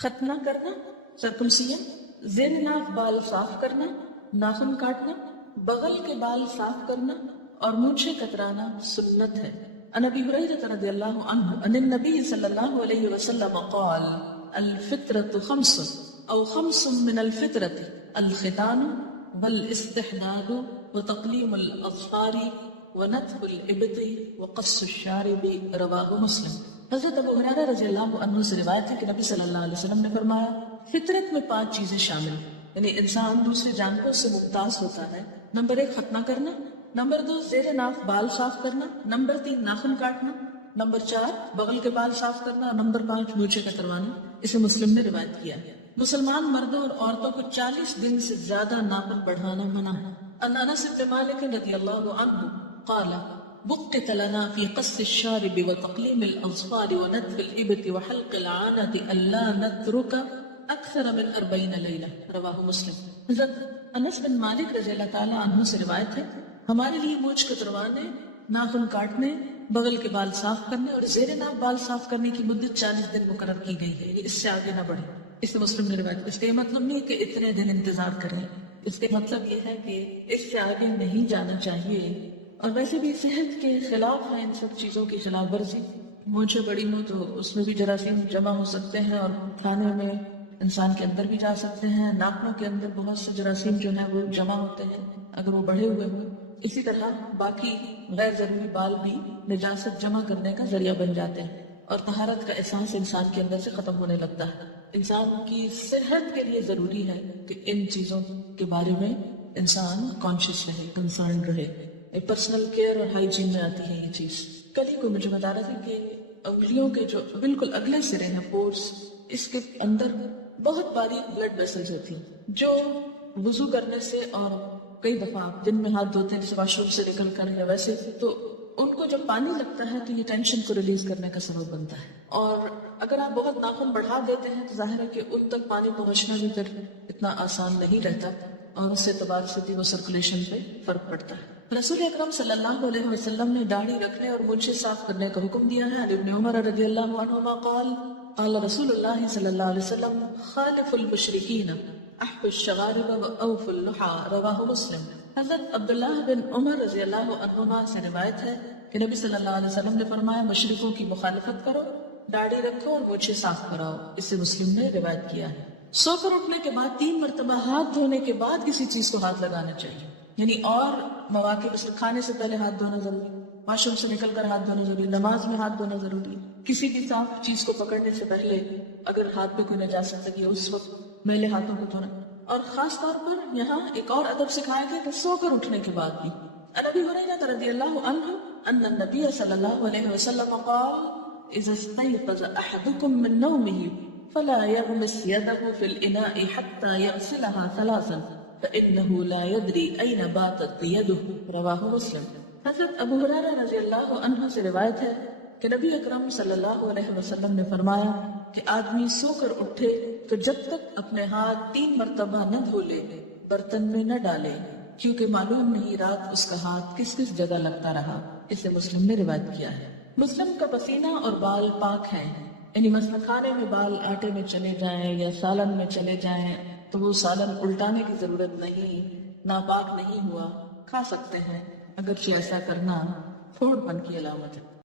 ختنہ کرنا سرکمسیشن، زیر ناف بال صاف کرنا، ناخن کاٹنا، بغل کے بال صاف کرنا اور مونچھیں کترانا سنت ہے۔ عن ابی ہریرہ رضی اللہ عنہ ان النبی صلی اللہ علیہ وسلم قال الفطرۃ خمس او خمس من الفطرۃ الختان والاستحداد وتقلیم الاظفار ونتف الابط وقص الشارب، رواہ مسلم۔ حضرت ابو ہریرہ رضی اللہ عنہ سے روایت ہے کہ نبی صلی اللہ علیہ وسلم نے فرمایا فطرت میں 5 چیزیں شامل ہیں، یعنی انسان دوسرے جانوروں سے ممتاز ہوتا ہے۔ نمبر 1 ختنہ کرنا، نمبر 2 زیر ناف بال صاف کرنا، نمبر 3 ناخن کاٹنا، نمبر 4 بغل کے بال صاف کرنا اور نمبر 5 مونچھیں کتروانا۔ اسے مسلم نے روایت کیا ہے۔ مسلمان مردوں اور عورتوں کو 40 دن سے زیادہ ناخن بڑھانا منع ہے۔ عن انس بن مالک رضی اللہ عنہ قال بقت لنا في قص الشارب وتقليم الأظفار ونتف الإبط وحلق العانة ألا نترك أكثر من 40 ليلة، رواہ مسلم۔ حضرت انس بن مالک رضی اللہ تعالیٰ عنہ سے روایت ہے ہمارے لیے مونچھ کتروانے، ناخن کاٹنے، بغل کے بال صاف کرنے اور زیر ناف بال صاف کرنے کی مدت 40 دن مقرر کی گئی ہے، یعنی اس سے آگے نہ بڑھے۔ اس سے مسلم نے روایت۔ اس کا یہ مطلب نہیں کہ اتنے دن انتظار کریں، اس کا مطلب یہ ہے کہ اس سے آگے نہیں جانا چاہیے۔ اور ویسے بھی صحت کے خلاف ہے ان سب چیزوں کی خلاف ورزی۔ مونچھیں بڑی ہوں تو اس میں بھی جراثیم جمع ہو سکتے ہیں اور کھانے میں انسان کے اندر بھی جا سکتے ہیں۔ ناخنوں کے اندر بہت سے جراثیم جو ہیں وہ جمع ہوتے ہیں اگر وہ بڑھے ہوئے ہوں۔ اسی طرح باقی غیر ضروری بال بھی نجاست جمع کرنے کا ذریعہ بن جاتے ہیں اور طہارت کا احساس انسان کے اندر سے ختم ہونے لگتا ہے۔ انسان کی صحت کے لیے ضروری ہے کہ ان چیزوں کے بارے میں انسان کانشیس رہے، کنسرن رہے۔ پرسنل کیئر اور ہائیجین میں آتی ہے یہ چیز۔ کل ہی کوئی مجھے بتا رہا تھا کہ انگلیوں کے جو بالکل اگلے سرے ہیں پورس، اس کے اندر بہت باریک بلڈ ویسلز ہوتی ہیں جو وضو کرنے سے اور کئی دفعہ دن میں ہاتھ دھوتے ہیں جیسے واش روم سے نکل کر یا ویسے، تو ان کو جب پانی لگتا ہے تو یہ ٹینشن کو ریلیز کرنے کا سبب بنتا ہے۔ اور اگر آپ بہت ناخن بڑھا دیتے ہیں تو ظاہر ہے کہ ان تک پانی پہنچنا بھی پھر اتنا آسان نہیں رہتا اور اس اعتبار سے بھی وہ سرکولیشن پہ فرق پڑتا ہے۔ رسول اکرم صلی اللہ علیہ وسلم نے داڑھی رکھنے اور مونچھیں صاف کرنے کا حکم دیا ہے۔ عن ابن عمر رضی اللہ عنہما قال قال رسول اللہ صلی اللہ علیہ وسلم خالف المشرکین احف الشغارب واوف اللحى، رواہ مسلم۔ حضرت عبداللہ بن عمر رضی اللہ عنہما سے روایت ہے کہ نبی صلی اللہ علیہ وسلم نے فرمایا مشرکوں کی مخالفت کرو، داڑھی رکھو اور مونچھیں صاف کراؤ۔ اس سے مسلم نے روایت کیا ہے۔ سو کر اٹھنے کے بعد 3 مرتبہ ہاتھ دھونے کے بعد کسی چیز کو ہاتھ لگانا چاہیے، یعنی اور مواقع مثل کھانے سے پہلے ہاتھ دھونا ضروری، واش روم سے نکل کر ہاتھ دھونا ضروری، نماز میں ہاتھ دھونا ضروری، کسی بھی صاف چیز کو پکڑنے سے پہلے اگر ہاتھ پہ کوئی نجاست لگی ہے اس وقت میلے ہاتھوں کو دھونا۔ اور خاص طور پر یہاں ایک اور ادب سکھایا گیا کہ سو کر اٹھنے کے بعد بھی۔ عن ابی ہریرہ رضی اللہ عنہ ان النبی صلی اللہ علیہ وسلم قال اذا استيقظ احدكم من نومه فلا يغمس يده في الاناء حتى يغسلها 3 فانه لا يدري اين باتت يده، رواہ مسلم۔ حضرت ابو ہریرہ رضی اللہ عنہ سے روایت ہے کہ نبی اکرم صلی اللہ علیہ وسلم نے فرمایا کہ آدمی سو کر اٹھے تو جب تک اپنے ہاتھ 3 مرتبہ نہ دھو لے برتن میں نہ ڈالے، کیونکہ معلوم نہیں رات اس کا ہاتھ کس کس جگہ لگتا رہا۔ اسے مسلم نے روایت کیا ہے۔ مسلم کا پسینہ اور بال پاک ہیں، یعنی مثلا کھانے میں بال آٹے میں چلے جائیں یا سالن میں چلے جائیں تو وہ سالن الٹانے کی ضرورت نہیں، ناپاک نہیں ہوا، کھا سکتے ہیں، اگرچہ ایسا کرنا پھوڑ پن کی علامت ہے۔